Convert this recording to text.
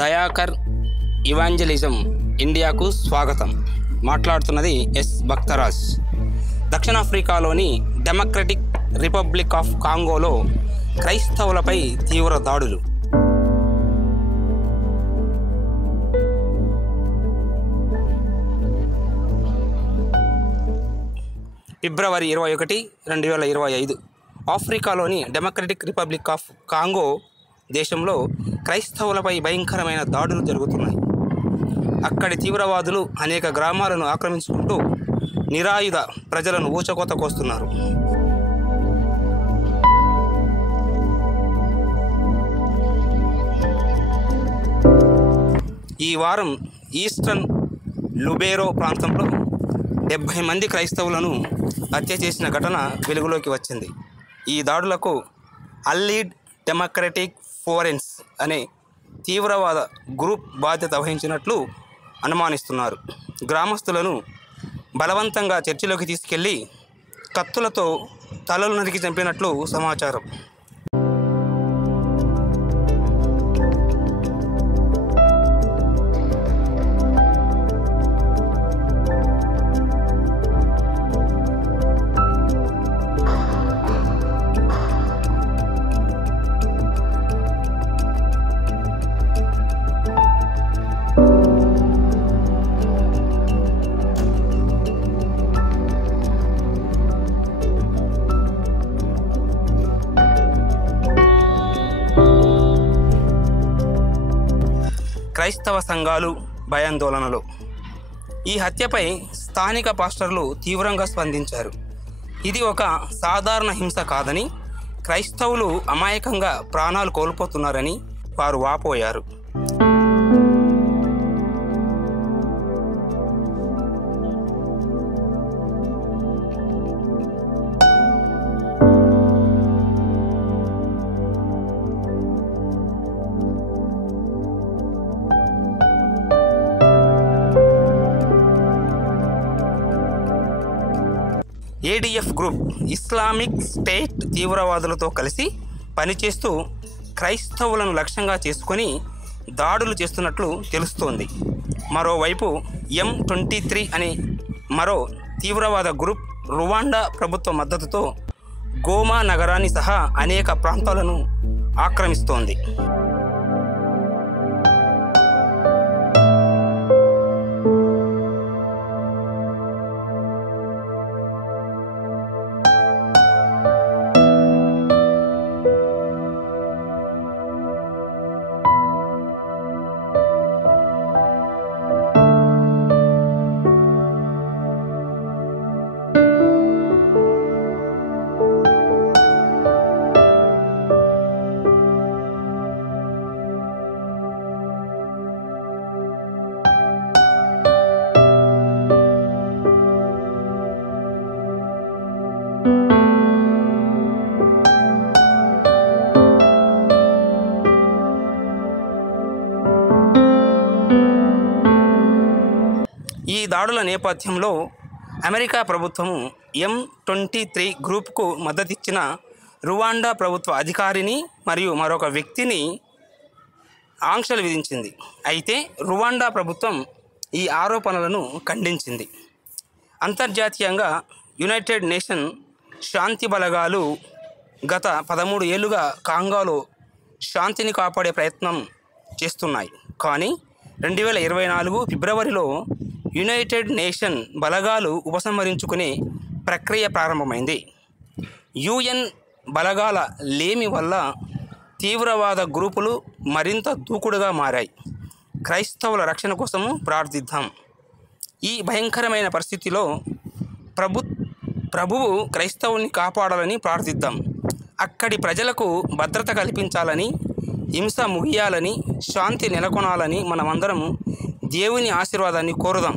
Dayakar evangelism ఇండియాకు స్వాగతం. మాట్లాడుతున్నది ఎస్ భక్తరాజ్. దక్షిణాఫ్రికాలోని డెమోక్రటిక్ రిపబ్లిక్ ఆఫ్ కాంగోలో క్రైస్తవులపై తీవ్ర దాడులు. ఫిబ్రవరి 21, 2025 ఆఫ్రికాలోని డెమోక్రటిక్ రిపబ్లిక్ ఆఫ్ కాంగో దేశంలో క్రైస్తవులపై భయంకరమైన దాడులు జరుగుతున్నాయి. అక్కడి తీవ్రవాదులు అనేక గ్రామాలను ఆక్రమించుకుంటూ నిరాయుధ ప్రజలను ఊచకోత కోస్తున్నారు. ఈ వారం ఈస్టర్న్ లుబేరో ప్రాంతంలో 70 మంది క్రైస్తవులను హత్య చేసిన ఘటన వెలుగులోకి వచ్చింది. ఈ దాడులకు అల్లీడ్ డెమోక్రటిక్ ఫోరెన్స్ అనే తీవ్రవాద గ్రూప్ బాధ్యత వహించినట్లు అనుమానిస్తున్నారు. గ్రామస్తులను బలవంతంగా చర్చిలోకి తీసుకెళ్లి కత్తులతో తలలు నరికి చంపినట్లు సమాచారం. క్రైస్తవ సంఘాలు భయాందోళనలో. ఈ హత్యపై స్థానిక పాస్టర్లు తీవ్రంగా స్పందించారు. ఇది ఒక సాధారణ హింస కాదని, క్రైస్తవులు అమాయకంగా ప్రాణాలు కోల్పోతున్నారని వారు వాపోయారు. ఏడిఎఫ్ గ్రూప్ ఇస్లామిక్ స్టేట్ తీవ్రవాదులతో కలిసి పనిచేస్తూ క్రైస్తవులను లక్ష్యంగా చేసుకొని దాడులు చేస్తున్నట్లు తెలుస్తోంది. మరోవైపు M23 అనే మరో తీవ్రవాద గ్రూప్ రువాండా ప్రభుత్వ మద్దతుతో గోమా నగరాన్ని సహా అనేక ప్రాంతాలను ఆక్రమిస్తోంది. ఈ దాడుల నేపథ్యంలో అమెరికా ప్రభుత్వము M23 గ్రూప్కు మద్దతిచ్చిన రువాండా ప్రభుత్వ అధికారిని మరియు మరొక వ్యక్తిని ఆంక్షలు విధించింది. అయితే రువాండా ప్రభుత్వం ఈ ఆరోపణలను ఖండించింది. అంతర్జాతీయంగా యునైటెడ్ నేషన్ శాంతి బలగాలు గత 13 ఏళ్లుగా కాంగోలో శాంతిని కాపాడే ప్రయత్నం చేస్తున్నాయి. కానీ 2024 ఫిబ్రవరిలో యునైటెడ్ నేషన్ బలగాలు ఉపసంహరించుకునే ప్రక్రియ ప్రారంభమైంది. UN బలగాల లేమి వల్ల తీవ్రవాద గ్రూపులు మరింత దూకుడుగా మారాయి. క్రైస్తవుల రక్షణ కోసము ప్రార్థిద్దాం. ఈ భయంకరమైన పరిస్థితిలో ప్రభువు క్రైస్తవుల్ని కాపాడాలని ప్రార్థిద్దాం. అక్కడి ప్రజలకు భద్రత కల్పించాలని, హింస ముగియాలని, శాంతి నెలకొనాలని మనమందరం దేవుని ఆశీర్వాదాన్ని కోరుదాం.